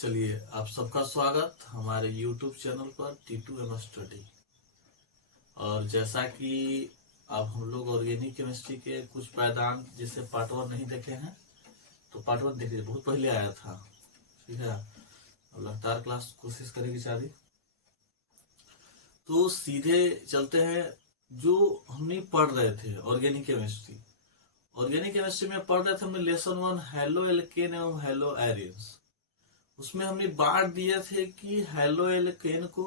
चलिए, आप सबका स्वागत हमारे YouTube चैनल पर T2M स्टडी। और जैसा कि अब हम लोग ऑर्गेनिक केमिस्ट्री के कुछ पैदान जिसे पार्ट 1 नहीं देखे हैं तो पार्ट 1 देखिए, बहुत पहले आया था। ठीक है, अब लगातार क्लास कोशिश करेगी सारी। तो सीधे चलते हैं जो हमने पढ़ रहे थे ऑर्गेनिक केमिस्ट्री। ऑर्गेनिक केमिस्ट्री में पढ़ रहे थे हमने लेसन 1 हेलो एल्केन एवं हेलो एरियंस। उसमें हमने बांट दिए थे कि हेलो एल्केन को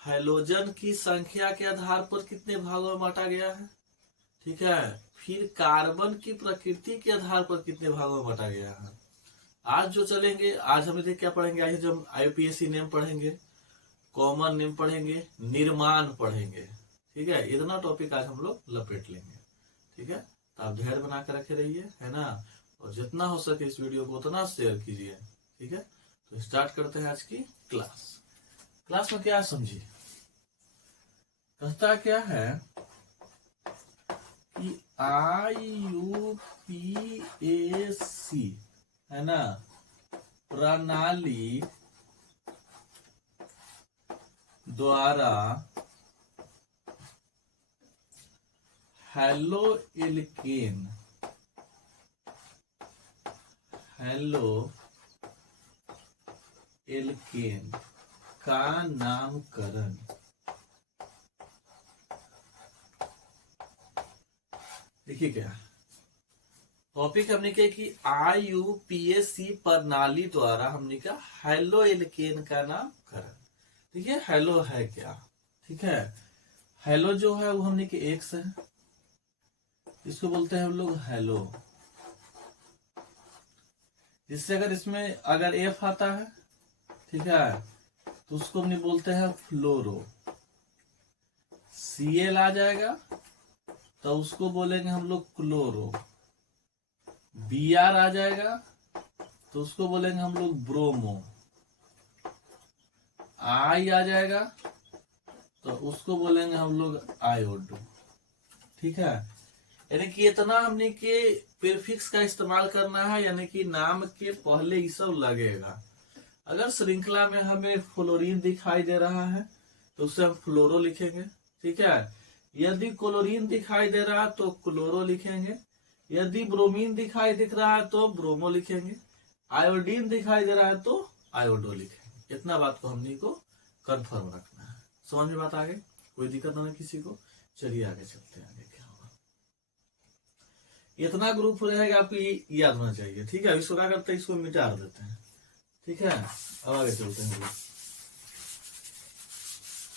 हैलोजन की संख्या के आधार पर कितने भागों में बांटा गया है। ठीक है, फिर कार्बन की प्रकृति के आधार पर कितने भागों में बांटा गया है। आज जो चलेंगे, आज हम क्या पढ़ेंगे, आज जब IUPAC नेम पढ़ेंगे, कॉमन नेम पढ़ेंगे, निर्माण पढ़ेंगे। ठीक है, इतना टॉपिक आज हम लोग लपेट लेंगे। ठीक है, तो आप धैर्य बना कर रखे रहिए, है ना। और जितना हो सके इस वीडियो को उतना शेयर कीजिए। ठीक है, तो स्टार्ट करते हैं आज की क्लास। क्लास में क्या समझिए, कहता क्या है कि IUPAC है ना प्रणाली द्वारा हेलो एल्केन का नामकरण देखिए क्या टॉपिक हमने क्या कि IUPAC प्रणाली द्वारा हमने क्या हेलो एल्केन का नामकरण। देखिए हेलो है क्या। ठीक है, हेलो जो है वो हमने के एक्स है, इसको बोलते हैं हम लोग हेलो। जिससे अगर इसमें अगर F आता है, ठीक है, तो उसको हमने बोलते हैं फ्लोरो। Cl आ जाएगा तो उसको बोलेंगे हम लोग क्लोरो। Br आ जाएगा तो उसको बोलेंगे हम लोग ब्रोमो। I आ जाएगा तो उसको बोलेंगे हम लोग आयोडो। ठीक है, यानी कि इतना हमने के प्रीफिक्स का इस्तेमाल करना है, यानी कि नाम के पहले ये सब लगेगा। अगर श्रृंखला में हमें फ्लोरीन दिखाई दे रहा है तो उसे हम फ्लोरो लिखेंगे। ठीक है, यदि क्लोरीन दिखाई दे रहा है तो क्लोरो लिखेंगे। यदि ब्रोमीन दिखाई दिख रहा है तो ब्रोमो लिखेंगे। आयोडीन दिखाई दे रहा है तो आयोडो लिखेंगे। इतना बात को हमने को कंफर्म रखना है। समझ में बात आ गई, कोई दिक्कत ना किसी को। चलिए आगे चलते हैं, आगे क्या होगा। इतना ग्रुप रहेगा आपको याद होना चाहिए। ठीक है, इसको क्या करते हैं, इसको मिटा देते हैं। ठीक है, अब आगे चलते हैं।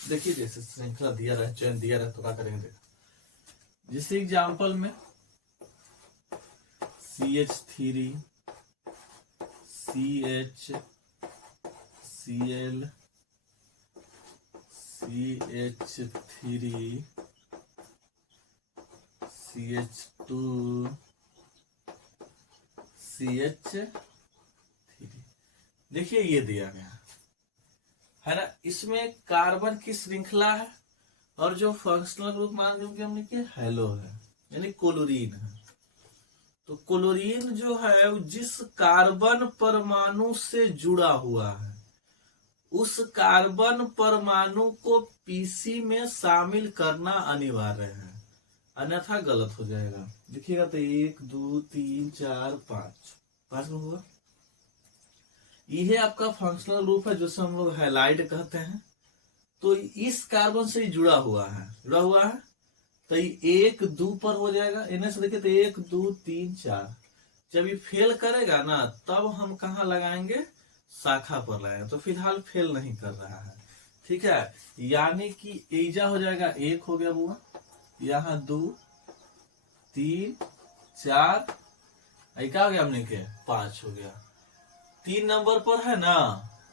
देखिए जैसे श्रृंखला दिया रहा है, चयन दिया रहा है, तो क्या करेंगे देखो। जिस एग्जाम्पल में CH3 CHCl CH3 CH2 CH3, देखिए ये दिया गया है ना। इसमें कार्बन की श्रृंखला है और जो फंक्शनल ग्रुप मान लो कि हमने किया हेलो है, यानी क्लोरीन है। तो क्लोरीन जो है जिस कार्बन परमाणु से जुड़ा हुआ है उस कार्बन परमाणु को PC में शामिल करना अनिवार्य है, अन्यथा गलत हो जाएगा। देखिएगा तो 1 2 3 4 5 में हुआ। यह आपका फंक्शनल ग्रुप है जिसे हम लोग हैलाइड कहते हैं। तो इस कार्बन से जुड़ा हुआ है तो ये 1 2 पर हो जाएगा। इन्हें से देखिए तो 1 2 3 4। जब ये फेल करेगा ना तब हम कहाँ लगाएंगे, शाखा पर लगाएंगे। तो फिलहाल फेल नहीं कर रहा है। ठीक है, यानी कि एजा हो जाएगा 1 हो गया हुआ, यहाँ 2 3 4, क्या हो गया हमने के 5 हो गया। 3 नंबर पर है ना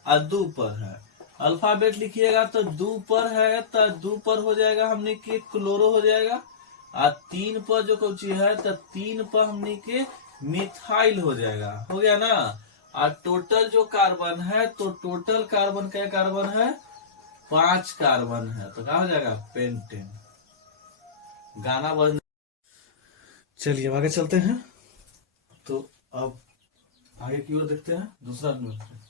और 2 पर है। अल्फाबेट लिखिएगा तो 2 पर है तो 2 पर हो जाएगा हमने के क्लोरो हो जाएगा। और 3 पर जो कुछ है तो 3 पर हमने के मिथाइल हो जाएगा। हो गया ना। और टोटल जो कार्बन है तो टोटल कार्बन क्या कार्बन है, 5 कार्बन है। तो क्या हो जाएगा पेंटेन। गाना बज। चलिए अब आगे चलते हैं। तो अब आगे की ओर देखते हैं दूसरा नंबर।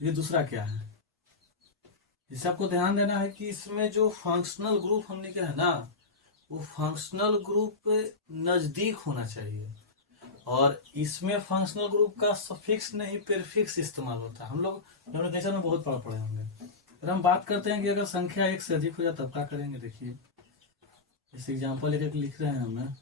ये दूसरा क्या है, इसे आपको ध्यान देना है कि इसमें जो फंक्शनल ग्रुप हमने क्या है ना, वो फंक्शनल ग्रुप नजदीक होना चाहिए। और इसमें फंक्शनल ग्रुप का सफिक्स नहीं प्रीफिक्स इस्तेमाल होता है। हम लोग नोटेशन में बहुत पढ़े होंगे। फिर हम बात करते हैं कि अगर संख्या एक से अधिक हो जाए तब क्या करेंगे। देखिए इस एग्जाम्पल एक लिख रहे हैं हमें,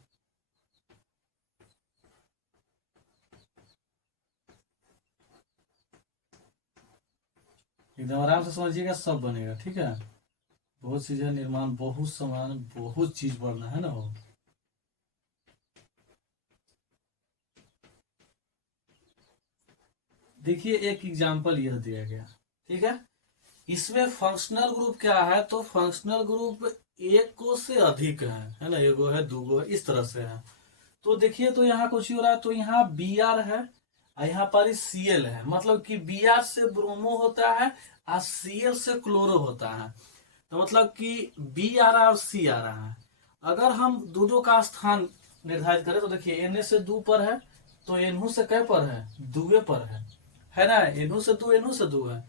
एकदम आराम से समझिएगा, सब बनेगा। ठीक है, बहुत चीजें निर्माण, बहुत सामान, बहुत चीज बढ़ना है ना हो। देखिए एक एग्जाम्पल यह दिया गया, ठीक है, इसमें फंक्शनल ग्रुप क्या है, तो फंक्शनल ग्रुप एक को से अधिक है ना, एगो है, दूगो है, इस तरह से है। तो देखिए तो यहाँ कुछ ही हो रहा है, तो यहाँ बी आर है और यहाँ पर सी एल है, मतलब कि बी आर से ब्रोमो होता है और सी एल से क्लोरो होता है। तो मतलब कि बी आ रहा है और सी आ रहा है। अगर हम दोनों का स्थान निर्धारित करें तो देखिए एन से दो पर है, तो एनहू से कै पर है, दुए पर है ना, एनहू से दो, एनहू से दो है।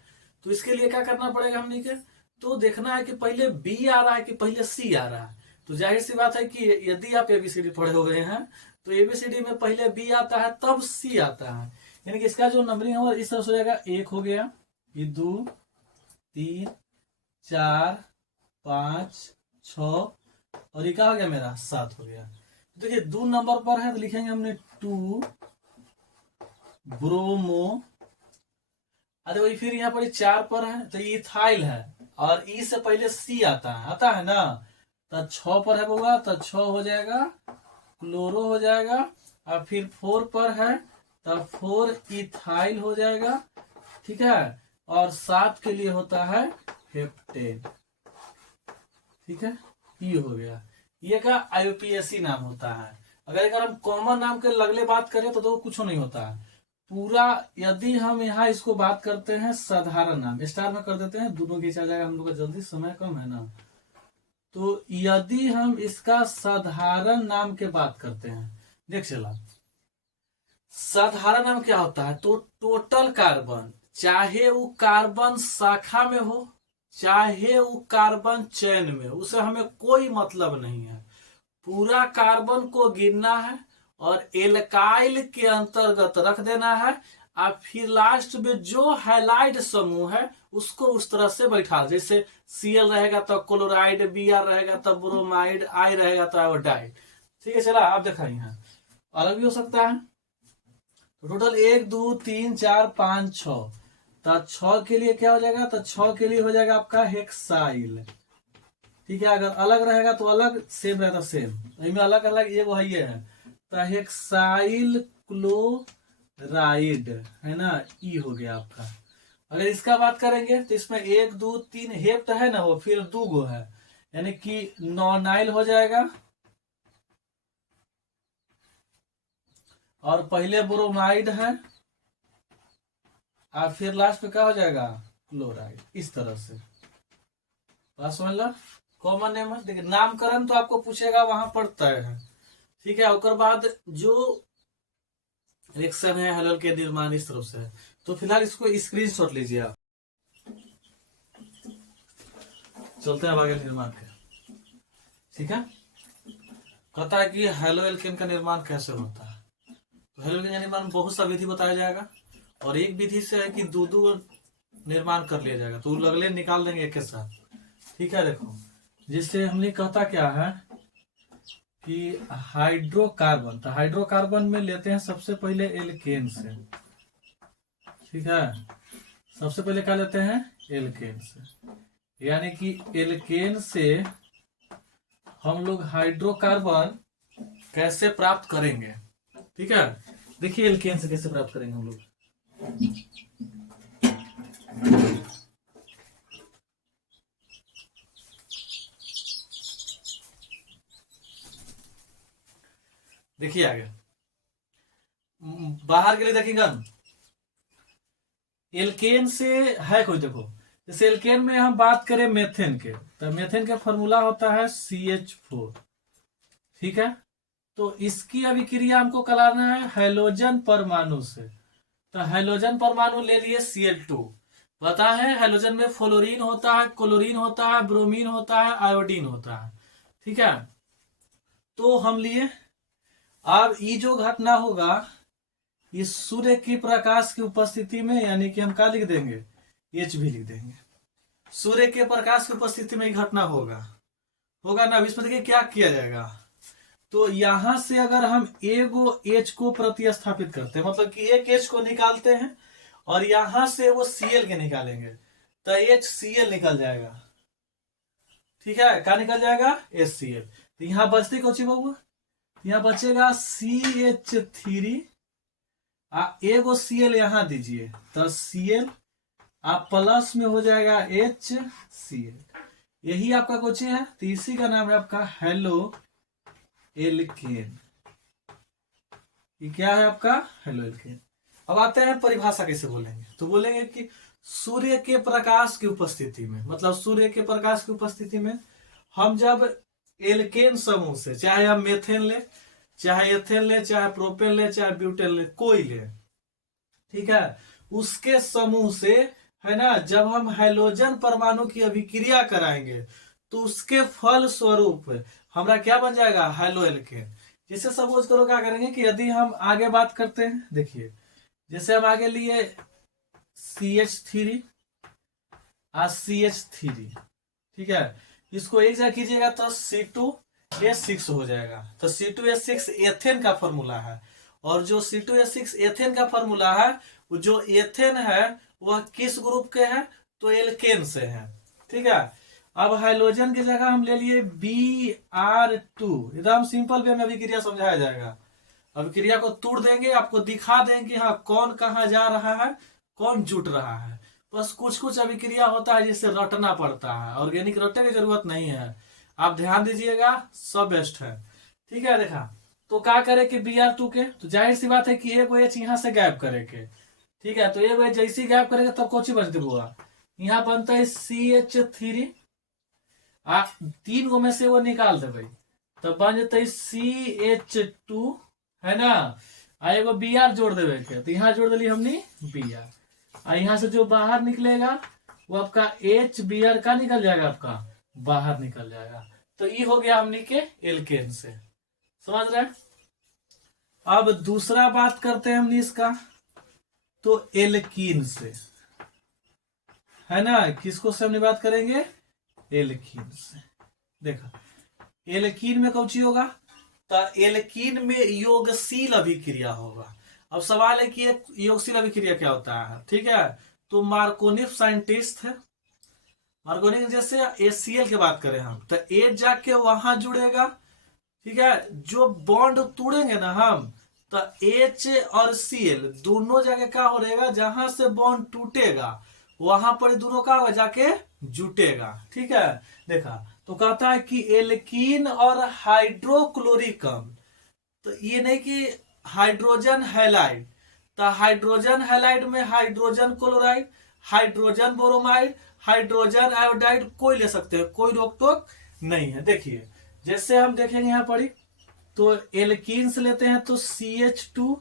तो इसके लिए क्या करना पड़ेगा हमने के, तो देखना है कि पहले बी आ रहा है कि पहले सी आ रहा है। तो जाहिर सी बात है कि यदि आप एबीसीडी पढ़े हुए हैं तो एबीसीडी में पहले बी आता है तब सी आता है, यानी कि इसका जो नंबरिंग है इस तरह से हो जाएगा, एक हो गया, ये दो, तीन, चार, पांच, छ, और ये क्या हो गया मेरा, सात हो गया। देखिए दो नंबर पर है तो लिखेंगे हमने टू ब्रोमो। अरे वही फिर यहाँ पर चार पर है तो इथाइल है, और ई से पहले सी आता है ना, तो छ पर है होगा तो छ हो जाएगा, क्लोरो हो जाएगा। और फिर फोर पर है तब फोर इथाइल हो जाएगा, ठीक है। और सात के लिए होता है हेप्टेन, ठीक है, ये हो गया। ये का आईयूपीएसी नाम होता है। अगर हम कॉमन नाम के लगले बात करें तो कुछ नहीं होता है पूरा। यदि हम यहाँ इसको बात करते हैं साधारण नाम, स्टार में कर देते हैं, दोनों खींचा जाएगा हम लोग का, जल्दी, समय कम है ना। तो यदि हम इसका साधारण नाम के बात करते हैं, देख चला, साधारण नाम क्या होता है, तो टोटल कार्बन, चाहे वो कार्बन शाखा में हो चाहे वो कार्बन चैन में, उसे हमें कोई मतलब नहीं है, पूरा कार्बन को गिनना है और एल्काइल के अंतर्गत रख देना है। और फिर लास्ट में जो हैलाइड समूह है उसको उस तरह से बैठा, जैसे Cl रहेगा तो क्लोराइड, Br रहेगा तो ब्रोमाइड, I रहेगा तो आयोडाइड। ठीक है, चला आप देखा, यहाँ अलग भी हो सकता है। तो टोटल एक, दो, तीन, चार, पांच, छ, तो छ के लिए क्या हो जाएगा, तो छ के लिए हो जाएगा आपका हेक्साइल। ठीक है, अगर अलग रहेगा तो अलग, सेम रहता सेम, इनमें अलग अलग ये वो है, तो हेक्साइल क्लोराइड है ना, ई हो गया आपका। अगर इसका बात करेंगे तो इसमें एक, दो, तीन हेप्ट है ना, वो फिर दो गो है, यानी कि नॉनाइल हो जाएगा, और पहले ब्रोमाइड है और फिर लास्ट में क्या हो जाएगा, क्लोराइड, इस तरह से। बात समझ लो, कॉमन नेम है। देखिए नामकरण तो आपको पूछेगा वहां पर तय है, ठीक है। उसके बाद जो रिएक्शन है हलल के निर्माण इस तरफ से है। तो फिलहाल इसको स्क्रीनशॉट लीजिए आप। चलते हैं आगे निर्माण के, ठीक है। कहता है कि हेलो एल्केन का निर्माण कैसे होता है। तो हेलो एल्केन का निर्माण बहुत सा विधि बताया जाएगा, और एक विधि से है कि दो दो निर्माण कर लिया जाएगा, तो लगले निकाल देंगे एक के साथ। ठीक है, देखो जिससे हमने कहता क्या है कि हाइड्रोकार्बन, तो हाइड्रोकार्बन में लेते हैं सबसे पहले एल्केन से, ठीक है। सबसे पहले क्या लेते हैं, एल्केन से, यानी कि एल्केन से हम लोग हाइड्रोकार्बन कैसे प्राप्त करेंगे, ठीक है। देखिए एल्केन से कैसे प्राप्त करेंगे हम लोग। देखिए आगे बाहर के लिए देखेंगे, एल्केन से है कोई, देखो जैसे एल्केन में हम बात करें मेथेन के, तो मेथेन का फॉर्मूला होता है CH4, ठीक है। तो इसकी अभिक्रिया हमको कराना है हैलोजन परमाणु से, तो हैलोजन परमाणु ले लिए Cl2, पता है हेलोजन में फ्लोरीन होता है, क्लोरीन होता है, ब्रोमीन होता है, आयोडीन होता है। ठीक है, तो हम लिए। अब ये जो घटना होगा इस सूर्य की प्रकाश की उपस्थिति में, यानी कि हम क्या लिख देंगे, एच भी लिख देंगे। सूर्य के प्रकाश की उपस्थिति में ये घटना होगा, होगा ना। अब इसमें देखिए क्या किया जाएगा, तो यहां से अगर हम एगो एच को प्रतिस्थापित करते हैं, मतलब कि एक एच को निकालते हैं और यहां से वो सीएल के निकालेंगे, तो एच सीएल निकल जाएगा। ठीक है, क्या निकल जाएगा, एच सीएल। तो यहां बचती कौन सी बाबू, यहां बचेगा CH3। एगो सीएल यहां दीजिए तो सीएल, आप प्लस में हो जाएगा HCl। यही आपका क्वेश्चन है, तो इसी का नाम है आपका हेलो एल्केन। ये क्या है आपका, हेलो एल्केन। अब आते हैं परिभाषा कैसे बोलेंगे, तो बोलेंगे कि सूर्य के प्रकाश की उपस्थिति में, मतलब सूर्य के प्रकाश की उपस्थिति में हम जब एल्केन समूह से, चाहे हम मेथेन ले, चाहे एथेन ले, चाहे प्रोपेन ले, चाहे ब्यूटेन ले, कोई ले, ठीक है, उसके समूह से, है ना, जब हम हाइड्रोजन परमाणु की अभिक्रिया कराएंगे तो उसके फल स्वरूप हमारा क्या बन जाएगा, हेलो एल्केन। जैसे सपोज करो क्या करेंगे कि यदि हम आगे बात करते हैं, देखिए जैसे हम आगे लिए CH3 CH3, ठीक है, इसको एक जगह कीजिएगा तो C2H6 हो जाएगा। तो C2H6 एथेन का फॉर्मूला है, और जो C2H6 एथेन का फॉर्मूला है, वो जो एथेन है वह किस ग्रुप के हैं, तो एल्केन से है। ठीक है, अब हाइड्रोजन की जगह हम ले लिए Br2। एकदम सिंपल वे में अभिक्रिया समझाया जाएगा। अभिक्रिया को तोड़ देंगे, आपको दिखा देंगे हाँ कौन कहाँ जा रहा है, कौन जुट रहा है। बस कुछ कुछ अभिक्रिया होता है जिससे रटना पड़ता है, ऑर्गेनिक रटने की जरूरत नहीं है। आप ध्यान दीजिएगा, सब बेस्ट है। ठीक है, देखा तो क्या करे कि Br2 के, तो जाहिर सी बात है कि एक एच यहाँ से गायब करे के। ठीक है, तो एक एच जैसे गायब करेगा तब कौन सी बचती हुआ, यहाँ बनता है CH3। तीन गो में से वो निकाल देवे तो बन जते CH2, है ना। एगो Br जोड़ देवे के, तो यहाँ जोड़ दिली हमने Br। यहाँ से जो बाहर निकलेगा वो आपका HBr का निकल जाएगा, आपका बाहर निकल जाएगा। तो ये हो गया हमने के एल्केन से, समझ रहे हैं। अब दूसरा बात करते हैं हमने इसका, तो एल्कीन से, है ना, किसको से हमने बात करेंगे, एल्कीन से। देखा एल्कीन में कौची होगा, तो एल्कीन में योगशील अभिक्रिया होगा। अब सवाल है कि एक योगशील अभिक्रिया क्या होता है, ठीक है। तो मार्कोनिफ साइंटिस्ट है, मार्कोनिफ जैसे HCl की बात करें हम, तो एच जाके वहां जुड़ेगा। ठीक है, जो बॉन्ड तोड़ेंगे ना हम, तो H और Cl दोनों जगह क्या हो रहेगा, जहां से बॉन्ड टूटेगा वहां पर दोनों का जाके जुटेगा। ठीक है, देखा तो कहता है कि एल्कीन और हाइड्रोक्लोरिक अम्ल, तो ये नहीं कि हाइड्रोजन हैलाइड, तो हाइड्रोजन हैलाइड में hydrogen chloride, hydrogen bromide, hydrogen iodide कोई ले सकते हैं, कोई रोक टोक नहीं है। देखिए जैसे हम देखेंगे यहाँ पर, तो एल्कीन से लेते हैं तो CH2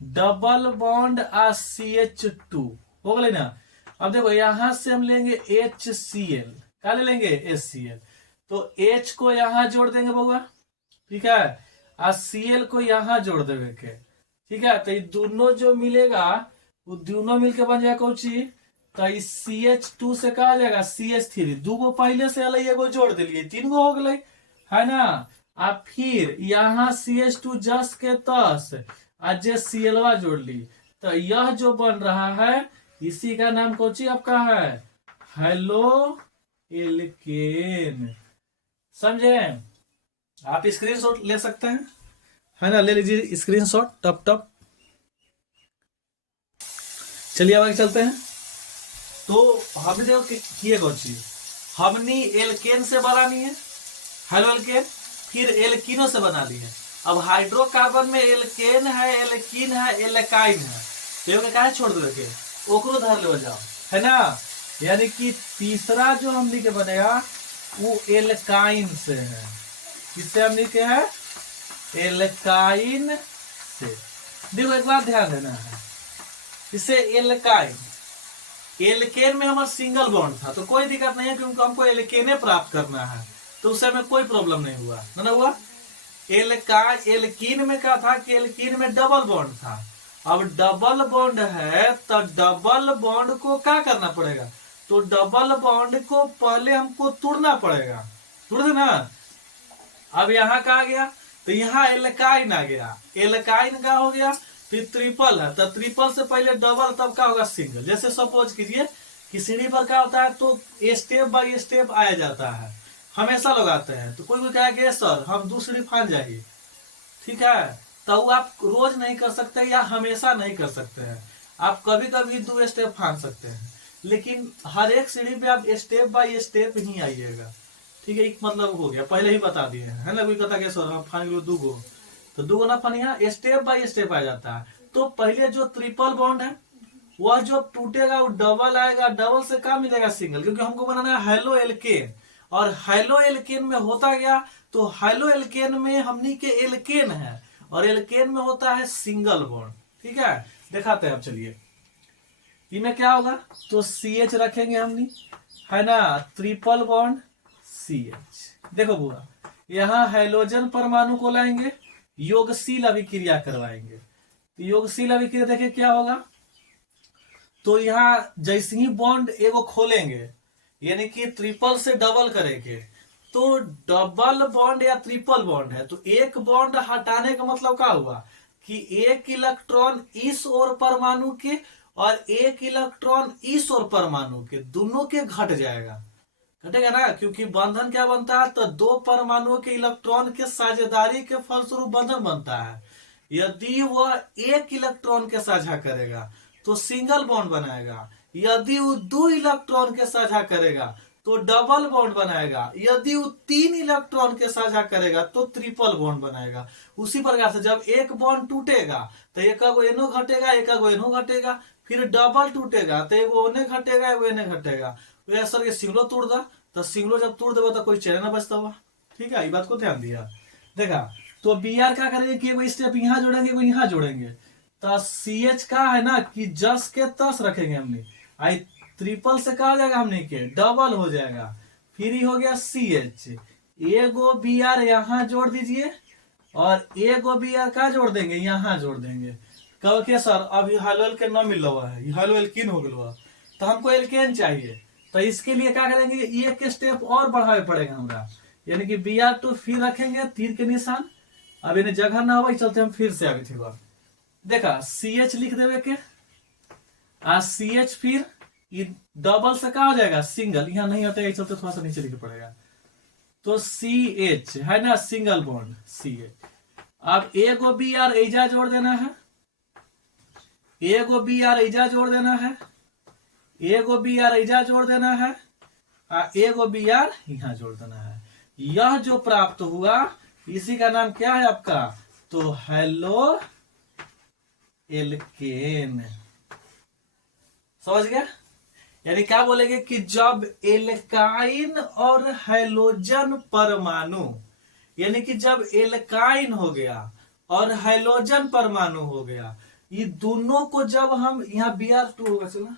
डबल बॉन्ड CH2 हो गए ना। अब देखो यहां से हम लेंगे HCl, क्या ले लेंगे, HCl। तो H को यहां जोड़ देंगे बउआ, ठीक है, और Cl को यहां जोड़ देवे के। ठीक है, तो ये दोनों जो मिलेगा वो दोनों मिलके बन जाएगा कौन चीज, तो इस CH2 से कहा जाएगा CH3। दो गो पहले से अलग एगो जोड़ दिलिए, तीन गो हो गए, है ना। अब फिर यहाँ CH2 जस के तस आज Clवा जोड़ ली, तो यह जो बन रहा है इसी का नाम कौची आपका है, हेलो एल्केन। समझे, आप स्क्रीनशॉट ले सकते हैं, है ना, ले लीजिए स्क्रीनशॉट, टप टप। चलिए आगे चलते हैं। तो हमने देखो किए कौन चीज, हमने एल्केन से बनानी है हेलो एल्केन, फिर एल्कीनो से बना ली है। अब हाइड्रोकार्बन में एल्केन है, एल्कीन है, एल्काइन है, तो क्या है, छोड़ दो के ओकरो धर ले जाओ, है ना। यानी कि तीसरा जो हम लिखे बनेगा वो एल्काइन से है, किससे हम लिखे हैं, एल्काइन से। देखो एक बात ध्यान देना है, इसे एल्काइन, एल्केन में हमारा सिंगल बॉन्ड था तो कोई दिक्कत नहीं है, क्योंकि हमको एल्केने प्राप्त करना है, तो उससे हमें कोई प्रॉब्लम नहीं हुआ ना हुआ। एल्कीन में क्या था कि एल्कीन में डबल बॉन्ड था। अब डबल बॉन्ड है तो डबल बॉन्ड को क्या करना पड़ेगा, तो डबल बॉन्ड को पहले हमको तोड़ना पड़ेगा, तोड़ देना। अब यहाँ क्या आ गया, तो यहाँ एल्काइन आ गया, एल्काइन का हो गया, फिर ट्रिपल है तो ट्रिपल से पहले डबल, तब क्या होगा सिंगल। जैसे सपोज कीजिए कि सीढ़ी पर क्या होता है तो स्टेप बाय स्टेप आया जाता है, हमेशा लगाते हैं, तो कोई कहा कि सर हम दूसरी फान जाइए, ठीक है, तो आप रोज नहीं कर सकते या हमेशा नहीं कर सकते हैं, आप कभी कभी 2 स्टेप फान सकते हैं, लेकिन हर एक सीढ़ी पे आप स्टेप बाय स्टेप ही आइएगा, ठीक है। एक मतलब हो गया, पहले ही बता दिए है ना। कोई कहता कि सर हम फान लो 2 गो, तो 2 गो ना फानिया, स्टेप बाय स्टेप आ जाता है। तो पहले जो ट्रिपल बॉन्ड है वह जो टूटेगा वो डबल आएगा, डबल से क्या मिलेगा सिंगल, क्योंकि हमको बनाना है हेलो एल्केन, और हेलो एल्केन में होता गया तो हेलो एल्केन में हमनी के एल्केन है, और एल्केन में होता है सिंगल बॉन्ड, ठीक है। दिखाते हैं अब, चलिए इनमें क्या होगा, तो CH रखेंगे हमनी, है ना, ट्रिपल बॉन्ड CH। देखो बुआ, यहाँ हाइड्रोजन परमाणु को लाएंगे, योगशील अभिक्रिया करवाएंगे, तो योगशील अभिक्रिया देखिए क्या होगा, तो यहाँ जैसे ही बॉन्ड एगो खोलेंगे, यानी कि ट्रिपल से डबल करेंगे, तो डबल बॉन्ड या ट्रिपल बॉन्ड है, तो एक बॉन्ड हटाने का मतलब क्या हुआ कि एक इलेक्ट्रॉन इस ओर परमाणु के और एक इलेक्ट्रॉन इस ओर परमाणु के, दोनों के घट जाएगा, घटेगा ना, क्योंकि बंधन क्या बनता है, तो 2 परमाणुओं के इलेक्ट्रॉन के साझेदारी के फलस्वरूप बंधन बनता है। यदि वह एक इलेक्ट्रॉन के साझा करेगा तो सिंगल बॉन्ड बनाएगा, यदि वो 2 इलेक्ट्रॉन के साझा करेगा तो डबल बॉन्ड बनाएगा, यदि वो 3 इलेक्ट्रॉन के साझा करेगा तो ट्रिपल बॉन्ड बनाएगा। उसी प्रकार से जब एक बॉन्ड टूटेगा तो एक गो एनो घटेगा, एक गो एनो घटेगा, फिर डबल टूटेगा तो एगो ओने घटेगा, एगो एने घटेगा। सर ये सिंगलो तोड़ दा, तो सिंगलो जब तोड़ देगा तो कोई चेहरा ना बचता हुआ, ठीक है, ये बात को ध्यान दिया। देखा, तो Br क्या करेंगे कि एगो स्टेप यहाँ जोड़ेंगे, एगो यहाँ जोड़ेंगे, तो CH का है ना कि जस के तस रखेंगे हमने, आई ट्रिपल से कहा जाएगा हमने के डबल हो जाएगा, फिर ही हो गया CH, एगो Br यहाँ जोड़ दीजिए और एगो Br का जोड़ देंगे, यहाँ जोड़ देंगे। कहो कि सर अभी हाइलो एल्केन न मिल रहा है, हाइलो एल्कीन हो गया, तो हमको एल्केन चाहिए, तो इसके लिए क्या करेंगे, एक स्टेप और बढ़ावे पड़ेगा हमरा, यानी कि Br2 फिर रखेंगे तीर के निशान। अब इन्हें जगह ना हो चलते हम फिर से आगे थे, देखा CH लिख देवे के, CH फिर डबल से क्या हो जाएगा सिंगल, यहाँ नहीं होता है चलते थोड़ा सा नीचे लिखना पड़ेगा, तो CH है ना सिंगल बॉन्ड CH। अब एगो Br एजा जोड़ देना है, एगो Br एजा जोड़ देना है, एगो Br एजा जोड़ देना है, एगो Br यहाँ जोड़ देना है। यह जो प्राप्त हुआ इसी का नाम क्या है आपका, तो हेलो एल्केन। समझ गया, यानी क्या बोलेंगे कि जब एल्काइन और हाइड्रोजन परमाणु, यानी कि जब एल्काइन हो गया और हाइड्रोजन परमाणु हो गया, ये दोनों को जब हम यहाँ Br2 होगा चला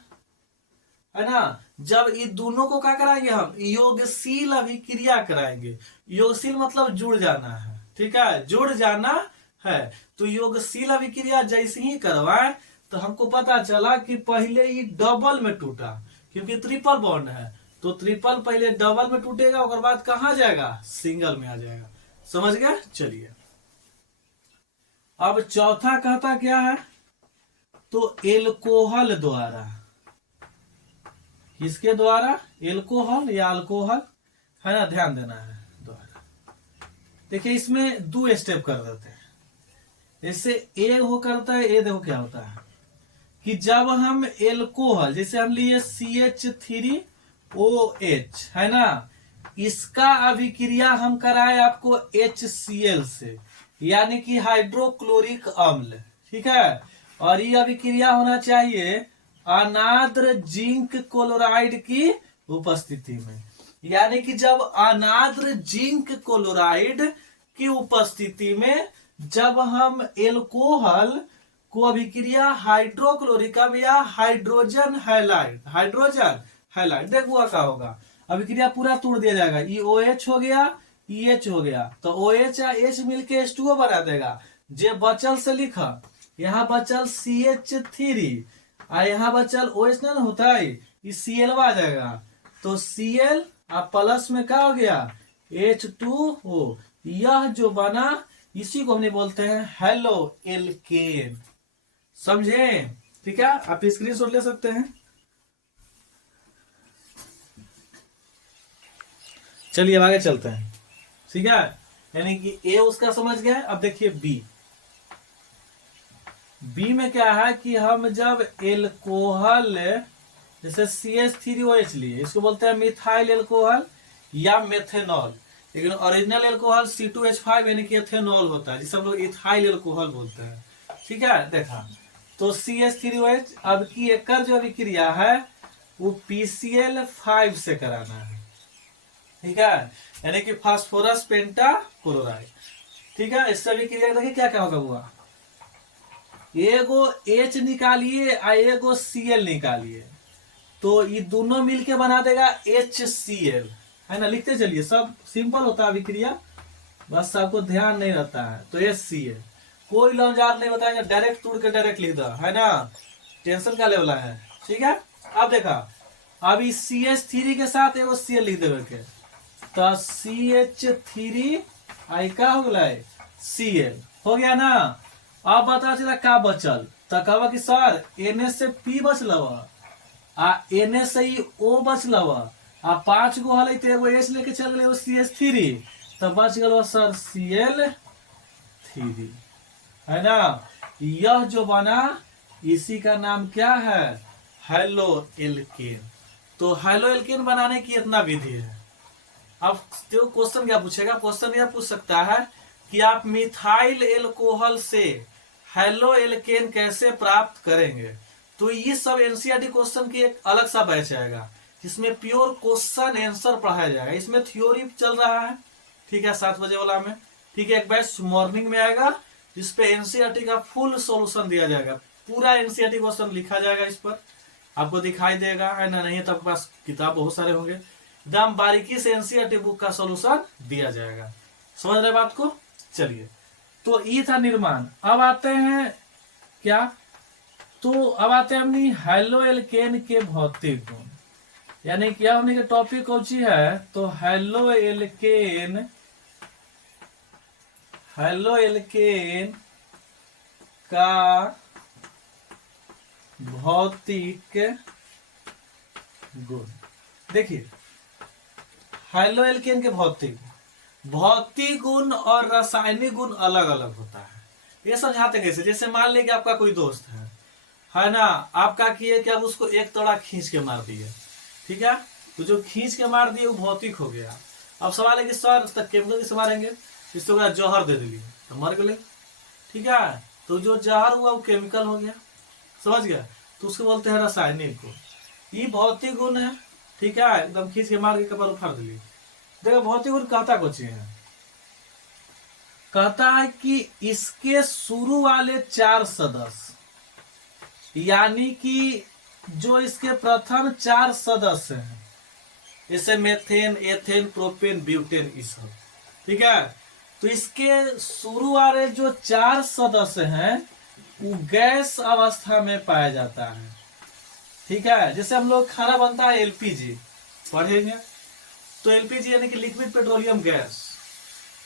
है ना, जब ये दोनों को क्या कराएंगे हम योगशील अभिक्रिया कराएंगे। योगशील मतलब जुड़ जाना है, ठीक है, जुड़ जाना है। तो योगशील अभिक्रिया जैसे ही करवाए तो हमको पता चला कि पहले ये डबल में टूटा, क्योंकि ट्रिपल बॉन्ड है, तो ट्रिपल पहले डबल में टूटेगा, उसके बाद कहां जाएगा सिंगल में आ जाएगा। समझ गया, चलिए अब चौथा कहता क्या है, तो एल्कोहल द्वारा, किसके द्वारा, एल्कोहल या अल्कोहल, है ना, ध्यान देना है द्वारा। देखिए इसमें 2 स्टेप कर देते हैं, जैसे ए हो करता है, ए देखो क्या होता है कि जब हम एल्कोहल, जैसे हम लिए CH3OH है ना, इसका अभिक्रिया हम कराए आपको HCl से, यानी कि हाइड्रोक्लोरिक अम्ल, ठीक है, और ये अभिक्रिया होना चाहिए अनाद्र जिंक क्लोराइड की उपस्थिति में, यानी कि जब अनाद्र जिंक क्लोराइड की उपस्थिति में जब हम एल्कोहल को अभिक्रिया हाइड्रोक्लोरिक अब या हाइड्रोजन हैलाइड, हाइड्रोजन हैलाइड। देख हुआ क्या होगा, अभिक्रिया पूरा तोड़ दिया जाएगा, ई ओ एच हो गया, ई एच हो गया, तो ओ एच या एच मिलके H2O बना देगा। जे बचल से लिखा, यहाँ बचल CH3 यहाँ बचल OH ना होता है, ये Cl आ जाएगा, तो Cl प्लस में क्या हो गया H2O। यह जो बना इसी को हमने बोलते हैं हेलो एल्केन, समझे? ठीक है, आप स्क्रीनशॉट ले सकते हैं। चलिए अब आगे चलते हैं, ठीक है, यानी कि ए उसका समझ गए। अब देखिए बी में क्या है कि हम जब एल्कोहल जैसे CH3OH लिए, इसको बोलते हैं मिथाइल एल्कोहल या मेथेनॉल, लेकिन ओरिजिनल एल्कोहल C2H5 यानी कि एथेनॉल होता है, जिसे हम लोग इथाइल एल्कोहल बोलते हैं। ठीक है, देखा तो CH3OH अब की एक जो अभिक्रिया है वो PCl5 से कराना है। ठीक है, यानी कि फास्फोरस पेंटा क्लोराइड। ठीक है, इससे अभिक्रिया देखिए क्या क्या होगा, हुआ एगो H निकालिए और एगो Cl निकालिए, तो ये दोनों मिलके बना देगा HCl, है ना। लिखते चलिए, सब सिंपल होता है अभिक्रिया, बस आपको ध्यान नहीं रहता है। तो HCl कोई लौजार नहीं बताएगा, डायरेक्ट तोड़ के डायरेक्ट लिख दो, है ना, टेंशन का लेवल है। ठीक है, अब देखा अब इस CH3 के साथ एगो Cl लिख देवे के, तो CH3 आई का हो गया Cl हो गया ना। अब पता चला का बचल, तो कहवा कि सर Na से P बचलवा आ Na से O बचलवा आ 5 गो हल तो एगो H लेके चल गए CH3, तो बच गल सर Cl3, है ना। यह जो बना इसी का नाम क्या है, हेलो एल्केन। तो हेलो एल्केन बनाने की इतना विधि है। अब तो क्वेश्चन क्या पूछेगा, क्वेश्चन यह पूछ सकता है कि आप मिथाइल एल्कोहल से हेलो एल्केन कैसे प्राप्त करेंगे। तो ये सब एनसीईआरटी क्वेश्चन की एक अलग सा बैच आएगा, जिसमें प्योर क्वेश्चन आंसर पढ़ाया जाएगा। इसमें थ्योरी चल रहा है, ठीक है, 7 बजे वाला में। ठीक है, एक बैच मॉर्निंग में आएगा जिसपे एनसीईआरटी का फुल सॉल्यूशन दिया जाएगा, पूरा एनसीईआरटी क्वेश्चन लिखा जाएगा, इस पर आपको दिखाई देगा, है ना। नहीं तो आपके पास किताब बहुत सारे होंगे, एकदम बारीकी से एनसीईआरटी बुक का सॉल्यूशन दिया जाएगा। समझ रहे बात को? चलिए, तो ये था निर्माण। अब आते हैं क्या, तो अब आते हैं अपनी हेलो एल्केन के भौतिक गुण, यानी क्या हमने के टॉपिक कौन सी है, तो हेलो एल्केन का भौतिक गुण। देखिए हेलो एल्केन के भौतिक गुण और रासायनिक गुण अलग अलग होता है। ये समझाते कैसे, जैसे मान लीजिए आपका कोई दोस्त है ना, आप क्या किए कि आप उसको एक तोड़ा खींच के मार दिए, ठीक है, तो जो खींच के मार दिए वो भौतिक हो गया। अब सवाल है कि सर तक केमिकल से मारेंगे, इसको जहर दे दिए तो मर गए, ठीक है, तो जो जहर हुआ वो केमिकल हो गया, समझ गया, तो उसको बोलते हैं रासायनिक गुण। ये भौतिक गुण है, ठीक है, एकदम खींच के मार के कपड़ा उखाड़ दिली। देखो भौतिक गुण कहता कुछ है, कहता है कि इसके शुरू वाले 4 सदस्य, यानी कि जो इसके प्रथम 4 सदस्य हैं, जैसे मेथेन, एथेन, प्रोपेन, ब्यूटेन, ये सब, ठीक है, तो इसके शुरू वाले जो 4 सदस्य हैं वो गैस अवस्था में पाया जाता है। ठीक है, जैसे हम लोग खाना बनता है एलपीजी पढ़ेंगे, तो एलपीजी यानी कि लिक्विड पेट्रोलियम गैस,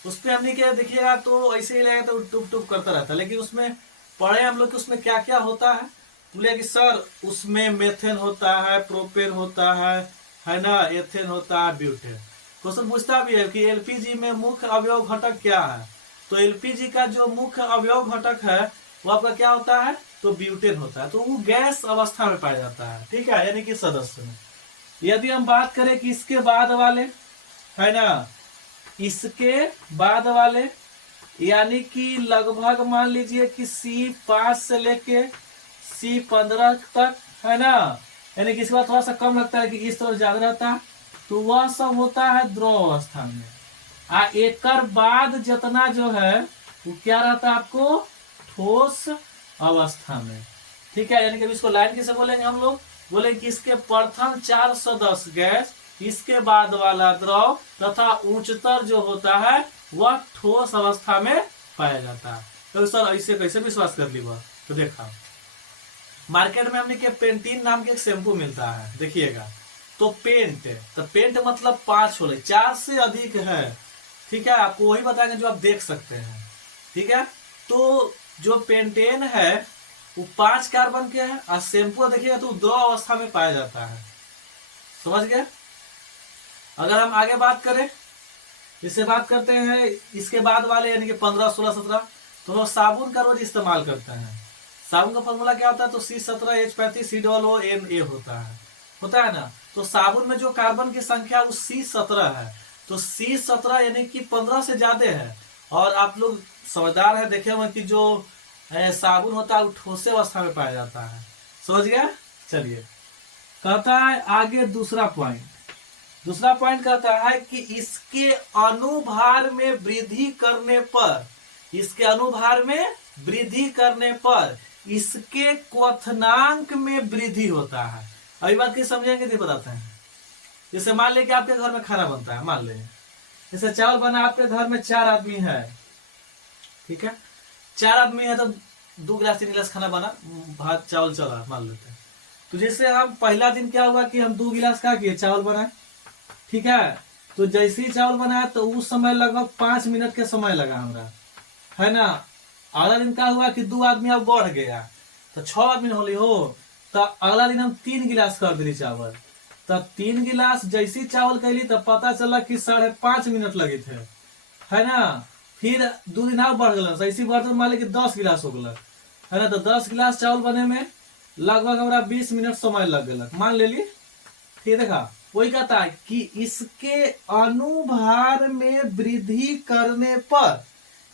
उस पर हमने क्या देखिएगा तो ऐसे ही लगेगा तो टुप टुप करता रहता है, लेकिन उसमें पढ़े हम लोग कि उसमें क्या क्या होता है। बोले कि सर उसमें मेथेन होता है, प्रोपेन होता है ना, एथेन होता है, ब्यूटेन। क्वेश्चन पूछता भी है कि एलपीजी में मुख्य अवयव घटक क्या है, तो एलपीजी का जो मुख्य अवयव घटक है वो आपका क्या होता है, तो ब्यूटेन होता है, तो वो गैस अवस्था में पाया जाता है। ठीक है, यानी कि सदस्य में। यदि हम बात करें कि इसके बाद वाले, है ना, इसके बाद वाले यानी कि लगभग मान लीजिए कि C5 से लेके C15 तक, है ना, यानी कि इसके बाद थोड़ा सा कम लगता है कि इस तरह ज्यादा रहता है, तो वह सब होता है द्रव अवस्था में। एक बाद जितना जो है वो क्या रहता है आपको, ठोस अवस्था में। ठीक है, यानी कि इसको लाइन किसे बोलेंगे हम लोग, बोलेंगे कि इसके प्रथम 4 सदस्य गैस, इसके बाद वाला द्रव तथा उच्चतर जो होता है वह ठोस अवस्था में पाया जाता है। तो सर ऐसे कैसे विश्वास कर ली वह, तो देखा मार्केट में हमने के पेंटीन नाम के एक शैम्पू मिलता है, देखिएगा तो पेंट, तो पेंट मतलब 5 होले, 4 से अधिक है। ठीक है, आपको वही बताएंगे जो आप देख सकते हैं। ठीक है, तो जो पेंटेन है वो 5 कार्बन के है, और शैम्पू देखिएगा तो द्रव अवस्था में पाया जाता है। समझ गए। अगर हम आगे बात करें, इससे बात करते हैं इसके बाद वाले यानी कि 15, 16, 17, तो लोग साबुन का रोज इस्तेमाल करते हैं। साबुन का फॉर्मूला क्या होता है, तो C17H35COONA होता है ना। तो साबुन में जो कार्बन की संख्या वो C17 है, तो C17 यानी कि 15 से ज्यादा है। और आप लोग समझदार है, देखे होंगे कि जो साबुन होता है वो ठोसे अवस्था में पाया जाता है। समझ गया। चलिए, कहता है आगे दूसरा पॉइंट कहता है कि इसके अनुभार में वृद्धि करने पर, इसके अनुभार में वृद्धि करने पर इसके क्वथनांक में वृद्धि होता है। अभी बात की समझेंगे तो बताते हैं। जैसे मान ले कि आपके घर में खाना बनता है, मान ले जैसे चावल बना, आपके घर में 4 आदमी है। ठीक है, 4 आदमी है तो 2 गिलास 3 गिलास खाना बना, भात चावल चला मान लेते हैं। तो जैसे हम पहला दिन क्या हुआ कि हम 2 गिलास क्या किए, चावल बनाए। ठीक है, तो जैसे ही चावल बनाया तो उस समय लगभग 5 मिनट के समय लगा हमारा, है ना। अगला दिन क्या हुआ कि 2 आदमी अब बढ़ गया तो 6 आदमी होली हो, तो अगला दिन हम 3 गिलास कर दिली चावल। तब 3 गिलास जैसी चावल कैली तब पता चला कि 5.5 मिनट लगे थे, है ना। फिर 2 दिन और बढ़ गया, ऐसी बढ़ते मान ली कि 10 गिलास हो गया, है ना। तो 10 गिलास चावल बने में लगभग हमारा 20 मिनट समय लग गया, मान ले ली। ठीक देखा, वही कहता है कि इसके अनुभार में वृद्धि करने पर,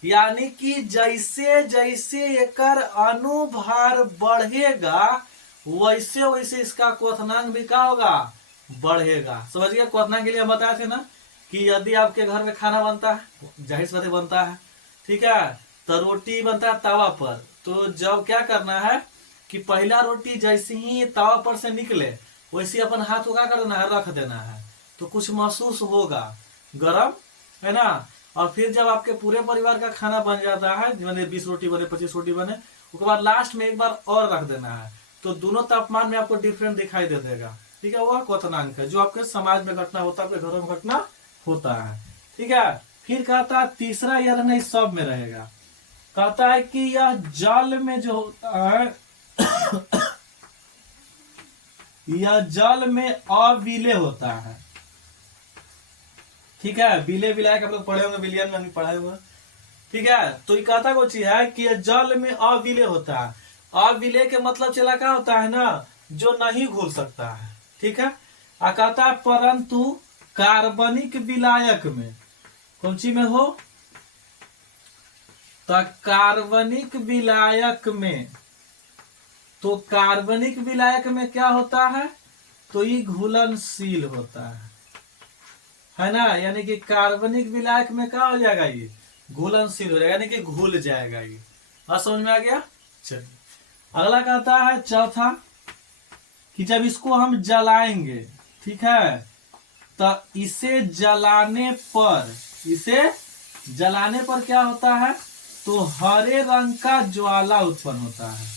यानी कि जैसे जैसे एकर अनुभार बढ़ेगा वैसे वैसे इसका क्वथनांक भी क्या होगा, बढ़ेगा। समझ गया। क्वथनांक के लिए हम बताए थे ना कि यदि आपके घर में खाना बनता है, जाहिर सी बात बनता है, ठीक है, तो रोटी बनता है तवा पर, तो जब क्या करना है कि पहला रोटी जैसे ही तवा पर से निकले वैसे अपन हाथ को क्या कर देना है, रख देना है, तो कुछ महसूस होगा गरम, है ना। और फिर जब आपके पूरे परिवार का खाना बन जाता है, मैंने 20 रोटी बने 25 रोटी बने, उसके बाद लास्ट में एक बार और रख देना है, तो दोनों तापमान में आपको डिफरेंट दिखाई दे देगा। ठीक है, वह क्वथनांक है जो आपके समाज में घटना होता है, आपके घरों में घटना होता है। ठीक है, फिर कहता है तीसरा यह नहीं सब में रहेगा, कहता है कि यह जल में जो होता है यह जल में अविलय होता है। ठीक है, विलय विलायक हम लोग पढ़े होंगे, विलियन में भी पढ़े हुए। ठीक है, तो ये कहता को चीज है कि यह जल में अविलय होता है। अविलय के मतलब चला क्या होता है ना, जो नहीं घुल सकता है। ठीक है, कहता है परंतु कार्बनिक विलायक में, कौन सी में हो, तो कार्बनिक विलायक में, तो कार्बनिक विलायक में क्या होता है, तो ये घुलनशील होता है ना। यानी कि कार्बनिक विलायक में क्या हो जाएगा, ये घुलनशील हो जाएगा, यानी कि घुल जाएगा ये। और समझ में आ गया। चलिए, अगला कहता है चौथा कि जब इसको हम जलाएंगे, ठीक है, तो इसे जलाने पर क्या होता है, तो हरे रंग का ज्वाला उत्पन्न होता है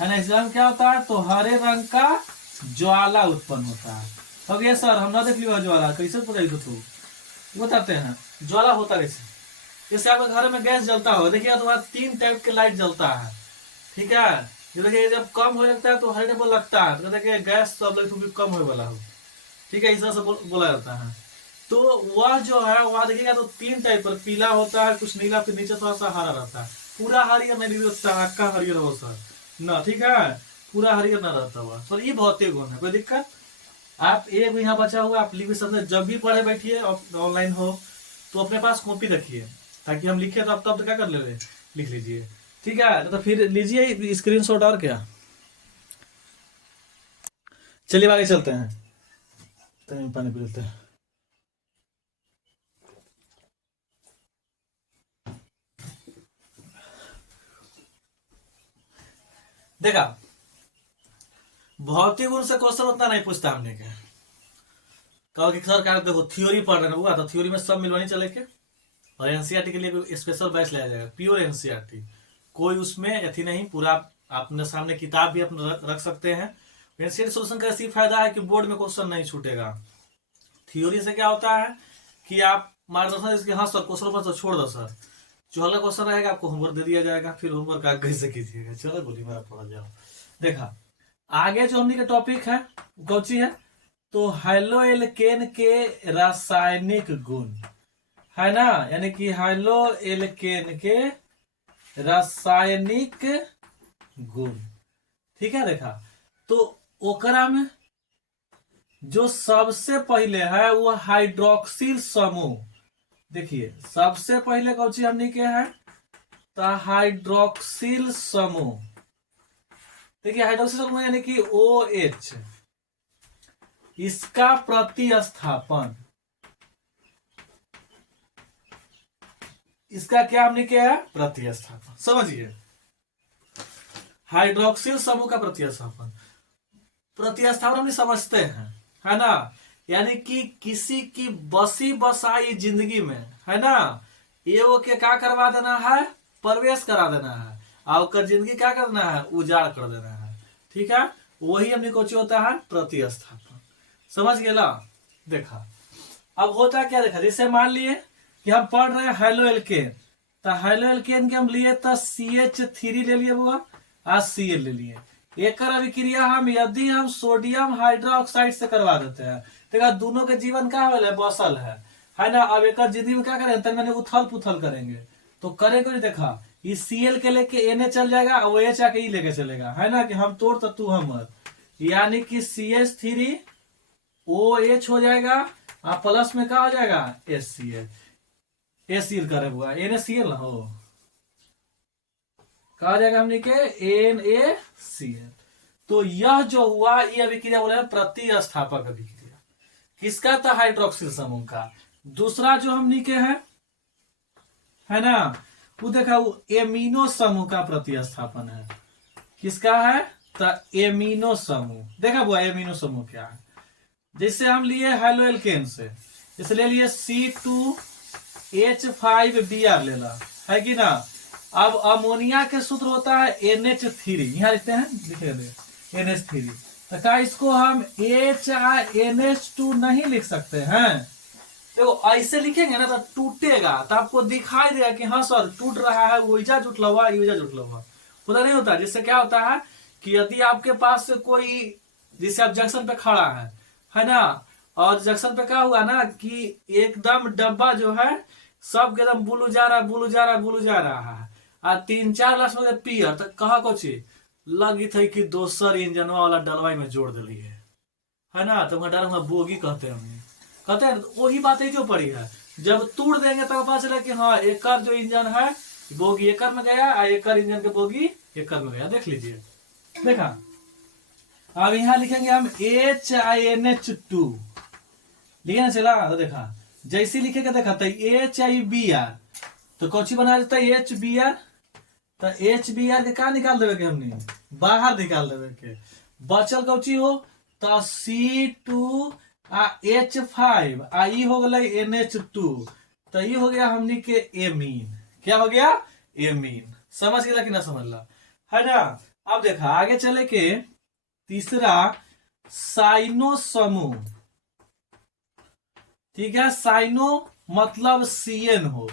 ना। इसमें क्या होता है, तो हरे रंग का ज्वाला उत्पन्न होता है। अब ये सर हम ना देख लियो ज्वाला कैसे पता तो बताते हैं ज्वाला होता कैसे। जैसे आपके घर में गैस जलता हो, देखिए तो 3 टाइप के लाइट जलता है। ठीक है, जो देखिए जब कम हो लगता है तो हरे टेबल लगता है, तो देखिए गैस तो अब कम होने वाला हो। ठीक है, इस तरह से बोला जाता है। तो वह जो है वह देखिएगा तो 3 टाइप पर, पीला होता है, कुछ नीला, फिर नीचे थोड़ा सा हरा रहता है। पूरा हरियर नहीं रहता, हक्का हरियर हो सर ना। ठीक है, पूरा हरियर ना रहता हुआ सर, ये भौतिक गुण है, कोई दिक्कत। आप एक यहाँ बचा हुआ, आप लिख भी सकते, जब भी पढ़े बैठिए ऑनलाइन हो तो अपने पास कॉपी रखिए, ताकि हम लिखे तो आप तब क्या कर ले, लिख लीजिए। ठीक है, तो फिर लीजिए स्क्रीनशॉट और क्या। चलिए आगे चलते हैं, पानी पी लेते हैं। देखा भौतिक गुण से क्वेश्चन उतना नहीं पूछता हमने के, कहो कि सर क्या देखो थ्योरी पढ़ रहे हुआ तो थ्योरी में सब मिलवानी चले के, और एनसीईआरटी के लिए स्पेशल बैच लाया जाएगा प्योर एनसीईआरटी, कोई उसमें अथी नहीं, पूरा अपने सामने किताब भी अपने रख सकते हैं। एनसीईआरटी सोल्यूशन का ऐसी फायदा है कि बोर्ड में क्वेश्चन नहीं छूटेगा। थ्योरी से क्या होता है कि आप मार्गदर्शन इसके हाँ सर क्वेश्चन पर तो छोड़ दो सर, जो अगला क्वेश्चन रहेगा आपको होमवर्क दे दिया जाएगा, फिर होमवर्क आप कैसे कीजिएगा। चलो बोली मेरा पढ़ा जाओ। देखा आगे जो हमने का टॉपिक है कौन सी है, तो हेलो एल्केन के रासायनिक गुण है ना, यानी कि हेलो एल्केन के रासायनिक गुण। ठीक है, देखा तो ओकरा में जो सबसे पहले है वो हाइड्रोक्सिल समूह, देखिए सबसे पहले कौन सी हमने के है, तो हाइड्रोक्सिल समूह। देखिए हाइड्रोक्सिल समूह यानी कि OH, इसका प्रतिस्थापन, इसका क्या हमने किया है, प्रतिस्थापन। समझिए हाइड्रोक्सिल समूह का प्रतिस्थापन, प्रतिस्थापन हम समझते हैं है ना, यानी कि किसी की बसी बसाई जिंदगी में है ना, ये वो के क्या करवा देना है, प्रवेश करा देना है, और जिंदगी क्या करना है, उजाड़ कर देना है। ठीक है, वही हमने कुछ होता है प्रतिस्थापन। समझ गया। देखा अब होता क्या, देखा जैसे मान लिए कि हम पढ़ रहे हैं हेलो एल्केन, तो हेलो एल्केन के हम लिए तो CH3 ले लिए बुआ, आज Cl ले लिए। एक अभिक्रिया हम यदि हम सोडियम हाइड्रोक्साइड से करवा देते हैं, देखा दोनों के जीवन क्या है, बसल है ना। अब एक जिंदगी में क्या करेंगे, तन मैंने उथल पुथल करेंगे, तो करेंगे नहीं। देखा ये Cl के लेके Na चल जाएगा, और H आके ई लेके चलेगा, है ना, कि हम तोड़ तो तू हमर, यानी कि CH3 OH हो जाएगा, और प्लस में क्या हो जाएगा, HCl। HCl करे हुआ NaCl ना हो, कहा जाएगा हमने के NaCl। तो यह जो हुआ ये अभिक्रिया बोले प्रतिस्थापक अभिक्रिया, किसका था, हाइड्रोक्सिल समूह का। दूसरा जो हमने के है ना, वो देखा वो एमिनो समूह का प्रतिस्थापन है, किसका है, तो एमिनो समूह। देखा वो एमिनो समूह क्या है, जैसे हम लिए हेलो एल्केन से, इसलिए लिए C2H5Br लेला, है कि ना। अब अमोनिया के सूत्र होता है NH3, यहाँ लिखते हैं, लिखे दे NH3, तो क्या इसको हम HNH2 नहीं लिख सकते हैं। देखो ऐसे लिखेंगे ना तो टूटेगा, तो आपको दिखाई देगा कि हाँ सर टूट रहा है, वो इजा जुटला हुआ, यूजा जुटला हुआ, पता नहीं होता। जिससे क्या होता है कि यदि आपके पास से कोई, जैसे आप जंक्शन पे खड़ा है ना, और जंक्शन पे क्या हुआ ना कि एकदम डब्बा जो है सब एकदम बुलू जा रहा बुलू जा रहा है, और 3-4 ग्लास में पियर, तो कहा कुछ लगी थी कि दोसर इंजनवा वाला डलवाई में जोड़ दिली है ना, तो वहां डाल बोगी कहते हैं, कहते हैं वही बात है जो पड़ी है। जब तोड़ देंगे तब पता चला कि हाँ एक जो इंजन है बोगी एक में गया, और एक इंजन के बोगी एक में गया। देख लीजिए, देखा अब यहाँ लिखेंगे हम HiNH2, लिखे ना चला, तो देखा जैसे लिखेगा, देखा तो HiBr, तो कौची बना देता है HBr, तो HBr के क्या निकाल देवे के हमने, बाहर निकाल देवे के, बचल कौची हो, तो C2H5 आई हो गया NH2, तो ये हो गया हमने के एमीन। क्या हो गया, एमीन। समझ गया कि ना समझला, है ना। अब देखा आगे चले के तीसरा साइनो समूह। ठीक है, साइनो मतलब CN हो,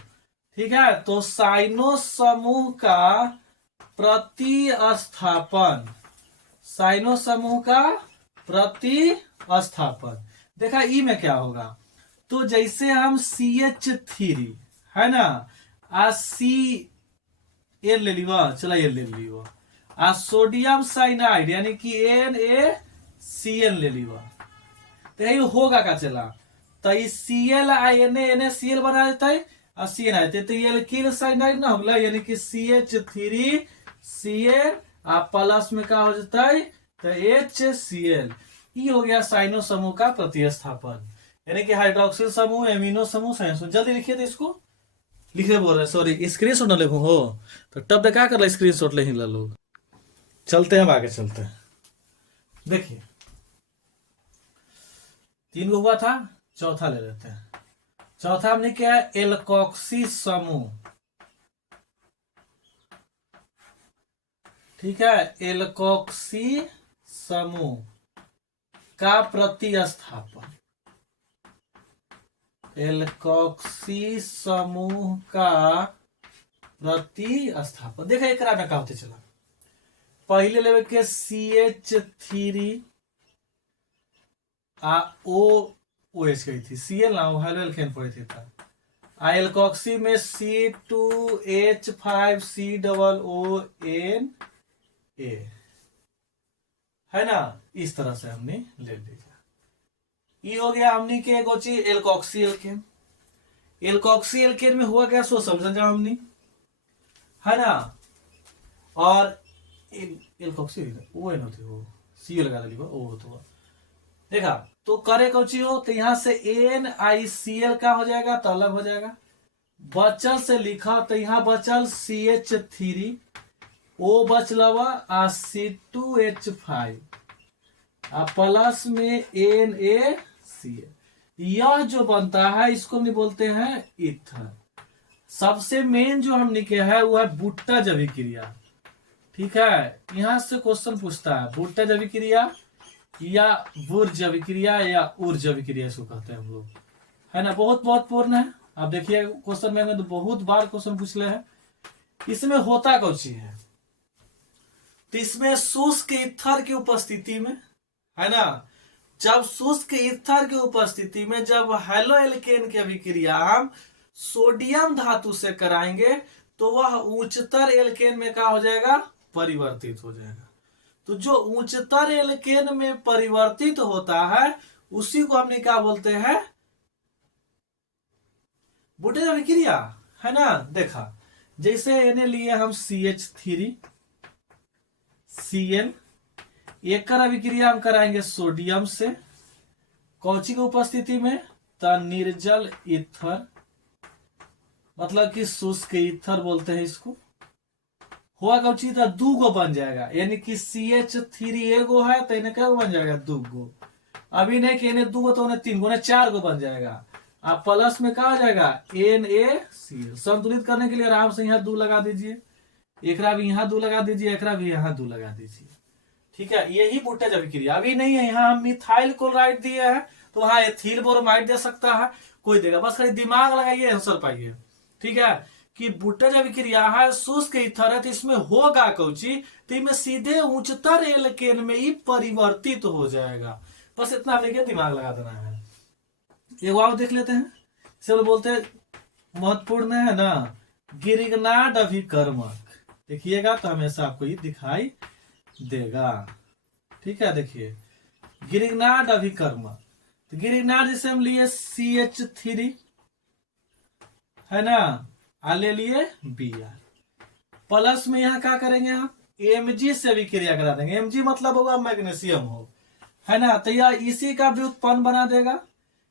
ठीक है, तो साइनो समूह का प्रतिस्थापन, साइनो समूह का प्रतिस्थापन। देखा ई में क्या होगा, तो जैसे हम CH3 है ना, Cl ले लिया, चला ये ले लियो, आ सोडियम साइनाइड यानी कि NaCl ले लियो, तो यही होगा का चला, तो Cl NaCl बना देता है, और Cn आते तो ये एल्किल साइनाइड ना होगा, यानी कि CH3Cl आ प्लस में क्या हो जाता है, तो HCl। ये हो गया साइनो समूह का प्रतिस्थापन, यानी कि हाइड्रोक्सिल समूह, एमिनो समूह, साइनो समूह। जल्दी लिखिए, तो इसको लिखे बोल रहे, सॉरी स्क्रीन शॉट ना ले हो, तो तब क्या कर स्क्रीन शॉट ले ही लोग। चलते हैं, अब आगे चलते हैं। देखिए 3 गो हुआ था, चौथा ले लेते हैं। चौथा हमने क्या है, एल्कोक्सी समूह। ठीक है, एल्कोक्सी समूह का प्रतिस्थापन। एल्कोक्सी समूह का प्रतिस्थापन। देखा एक में क्या होते चला, पहले लेवल के CH3 OH गई थी, Cl ना हेलो एल्केन पड़ी थी था। एल्कोक्सी में C2H5COONA है ना, इस तरह से हमने ले लिया। ये हो गया हमने के गोची एल्कोक्सी एल्केन। एल्कोक्सी एल्केन में हुआ क्या, सो समझा हमने, है ना। और एल्कोक्सी वो है ना, वो सी लगा दी वो तो देखा तो करे कौची हो, तो यहां से NiCl का हो जाएगा तो अलग हो जाएगा। बचल से लिखा तो यहां बचल CH3 ओ बचलवा C2H5 प्लस में NaCl। यह जो बनता है इसको हम बोलते हैं ईथर। सबसे मेन जो हमने किया है वो है बुट्टा जैविक क्रिया। ठीक है, यहां से क्वेश्चन पूछता है बुट्टा जैविक क्रिया या बुर्ज अभिक्रिया या ऊर्ज अभिक्रिया इसको कहते हैं हम लोग, है ना। बहुत महत्वपूर्ण है। आप देखिए क्वेश्चन में तो बहुत बार क्वेश्चन पूछ ले हैं। इसमें होता कौची है, तो इसमें शुष्क ईथर की उपस्थिति में, है ना, जब शुष्क ईथर की उपस्थिति में जब हेलो एल्केन की अभिक्रिया हम सोडियम धातु से कराएंगे तो वह उच्चतर एल्केन में क्या हो जाएगा, परिवर्तित हो जाएगा। तो जो उच्चतर एल्केन में परिवर्तित होता है उसी को हमने क्या बोलते हैं, बुट्टे अभिक्रिया, है ना। देखा जैसे इन्हें लिए हम CH3 Cl, एक कर अभिक्रिया हम कराएंगे सोडियम से, कौची की उपस्थिति में, तो निर्जल ईथर, मतलब कि शुष्क ईथर बोलते हैं इसको। हुआ कौची था, 2 गो बन जाएगा, यानी कि CH3 एगो है तो इन्हें क्या बन जाएगा, 2 गो। अभी नहीं कि इन्हें 2 गो तो उन्हें 3 गो, उन्हें 4 गो बन जाएगा। अब प्लस में क्या हो जाएगा, NaCl। संतुलित करने के लिए आराम से यहाँ 2 लगा दीजिए, एक भी यहाँ 2 लगा दीजिए, एक भी यहाँ 2 लगा दीजिए। ठीक है, यही बुट्टे जैविक क्रिया। अभी नहीं है, यहाँ हम मिथाइल क्लोराइड दिए हैं तो वहां एथिल ब्रोमाइड दे सकता है, कोई देगा। बस खाली दिमाग लगाइए, आंसर पाइए। ठीक है, कि बुट्टे जैविक क्रिया है, शुष्क ईथर है, तो इसमें होगा कौची, तो इसमें सीधे उच्चतर एल्केन में ही परिवर्तित हो जाएगा। बस इतना लेके दिमाग लगा देना है। एक और देख लेते हैं, इसे बोलते हैं महत्वपूर्ण है ना, गिरिगनाड अभिकर्मक। देखिएगा तो हमेशा आपको ये दिखाई देगा। ठीक है, देखिए गिरिगनाड अभिकर्मक, तो गिरिगनाड जैसे हम लिए CH3, है ना, ले लिए Br, प्लस में यहाँ क्या करेंगे हम Mg से भी क्रिया करा देंगे। Mg मतलब होगा मैग्नीशियम हो, है ना, तो यह इसी का भी उत्पन्न बना देगा।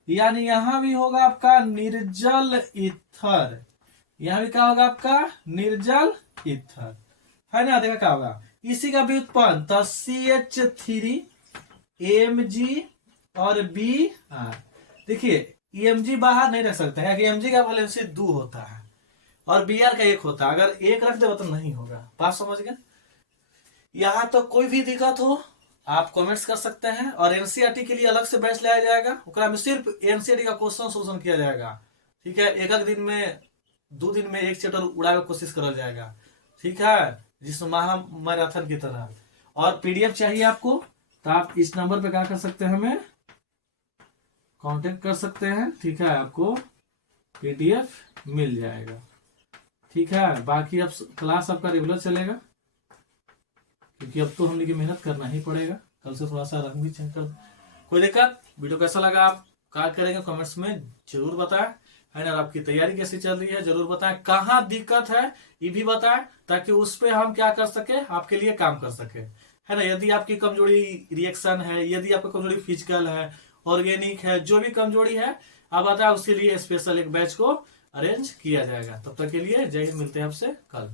यानी यहां भी होगा आपका निर्जल ईथर, यहां भी क्या होगा आपका निर्जल ईथर, है ना। देखा क्या होगा, इसी का भी उत्पन्न, तो CH3 Mg और Br। देखिए Mg बाहर नहीं रख सकते हैं, Mg का वैलेंसी 2 होता है और Br का 1 होता है। अगर 1 रख दे तो नहीं होगा। बात समझ गए। यहां तो कोई भी दिक्कत हो आप कमेंट्स कर सकते हैं, और एनसीईआरटी के लिए अलग से बैच लाया जाएगा, ओकरा में सिर्फ एनसीईआरटी का क्वेश्चन सोल्यूशन किया जाएगा। ठीक है, एक दिन में 2 दिन में 1 चैप्टर उड़ावे कोशिश करा जाएगा। ठीक है, जिस महामैराथन की तरह। और पीडीएफ चाहिए आपको तो आप इस नंबर पे क्या कर सकते हैं, हमें कांटेक्ट कर सकते हैं। ठीक है, आपको पीडीएफ मिल जाएगा। ठीक है, बाकी अब क्लास आपका रेगुलर चलेगा, क्योंकि अब तो हम लोग मेहनत करना ही पड़ेगा। कल से थोड़ा सा रंग भी चेंज कर। कोई दिक्कत, वीडियो कैसा लगा आप क्या करेंगे कमेंट्स में जरूर बताएं, है ना। आपकी तैयारी कैसी चल रही है जरूर बताएं, कहाँ दिक्कत है ये भी बताएं, ताकि उस पर हम क्या कर सके, आपके लिए काम कर सके, है ना। यदि आपकी कमजोरी रिएक्शन है, यदि आपकी कमजोरी फिजिकल है, ऑर्गेनिक है, जो भी कमजोरी है आप बताएं, उसके लिए स्पेशल एक बैच को अरेंज किया जाएगा। तब तक के लिए जय हिंद, मिलते हैं आपसे कल।